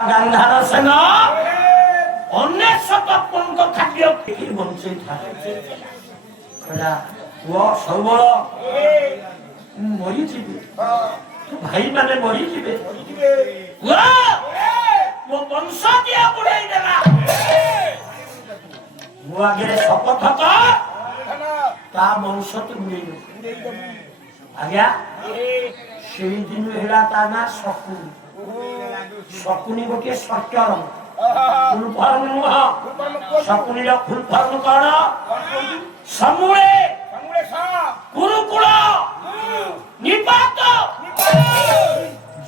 গান্ধার সেন অন্যের সতর্ক থাকিও কি বঞ্চিত থাকে সবল মরিଯିবে ভাই মানে মরিଯିবে ମୋ ବଂଶ ଦିଆ ବୁଡେଇ ଦେଲା ମୁଁ ଆଗରେ ଶପଥ ତା ବଂଶ ତୁ ବୁଡେଇ ଆଜ୍ଞା ସେଇ ଦିନ ହେଲା ତା ନା ଶକୁନି ଶକୁନି ଗୋଟିଏ ସର୍ଟର ଫୁଲ୍ ଫର୍ମ ନୁହଁ ଶକୁନିର ଫୁଲ୍ ଫର୍ମ କଣ ସମୂଳେ ଗୁରୁକୁଳ ନିପାତ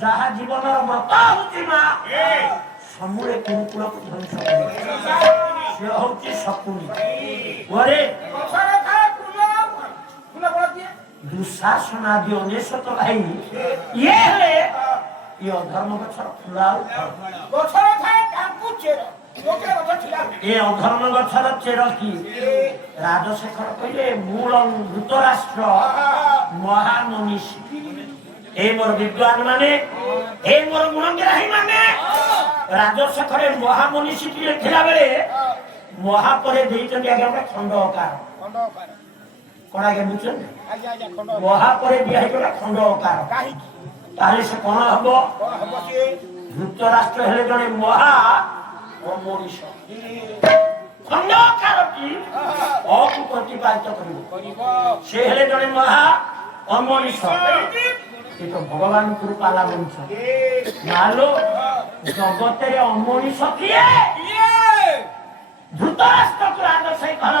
ଯାହା ଜୀବନର ବ୍ରତ ହଉଛି ମା ସମୂଳେ ଗୁରୁକୁଳକୁ ଧ୍ୱଂସ କରିବ ସେ ହଉଛି ଶକୁନି ପରେ ଦୁଃଶାସନ ଆଦି ଅନେଶତ ଭାଇ ଇଏ ହେଲେ ଏ ଅଧର୍ମ ଗଛର ଫୁଲ ଏ ଅଧର୍ମ ଗଛର ଚେର କି ରାଜଶେଖର କହିଲେ ମୂଳ ଧୃତରାଷ୍ଟ୍ର ମହାମନୀଷୀ ଏ ମୋର ବିଦ୍ୱାନ ମାନେ ଏ ମୋର ଗୁଣଗ୍ରାହୀ ମାନେ ରାଜଶେଖରେ ମହାମନୀଷୀ ଥିଲା ବେଳେ ମହାପରେ ଦେଇଛନ୍ତି ଆଜ୍ଞା ଗୋଟେ ଖଣ୍ଡ ଅକାର କଣ ଆଜ୍ଞା ବୁଝୁଛନ୍ତି ମହାପରେ ଦିଆ ହେଇଗଲା ଖଣ୍ଡ ଅକାର ତାହେଲେ ସେ କଣ ହବ ଧୃତରାଷ୍ଟ୍ର ହେଲେ ଜଣେ ମହା ମଣିଷ ଖଣ୍ଡ ଅକାରଟି ଅକୁ ପ୍ରତିପାଦିତ କରିବ ସେ ହେଲେ ଜଣେ ମହା ଅମଣିଷ ଏ ତ ଭଗବାନଙ୍କୁ ପାଲା ମଣିଷ ମାଲୋ ଜଗତରେ ଅମଣିଷ କିଏ ଧୃତରାଷ୍ଟ୍ରକୁ ରାଜଶେଖର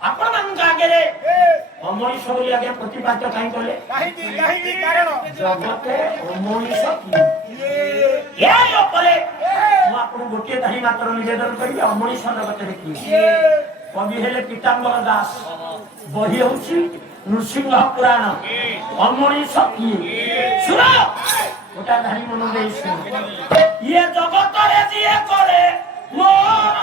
ଆପଣ ମାନଙ୍କ ଆଗରେ ଅମଣିଷ ବୋଲି ଆଜ୍ଞା ପ୍ରତିପାଦ୍ୟ କାହିଁ କଲେ ଜଗତେ ଅମଣିଷ କିଏ ଉପରେ ମୁଁ ଆପଣଙ୍କୁ ଗୋଟିଏ ଧାରି ମାତ୍ର ନିବେଦନ କରିବି ଅମଣିଷ ଜଗତରେ କିଏ କବି ହେଲେ ପୀତାମ୍ବର ଦାସ ବହି ହଉଛି ନୃସିଂହ ପୁରାଣ ଅମଣିଷ କିଏ ଶୁଣ ଗୋଟା ଧାରି ମନ ଦେଇ ଶୁଣ ଇଏ ଜଗତରେ ଯିଏ କରେ ମୋର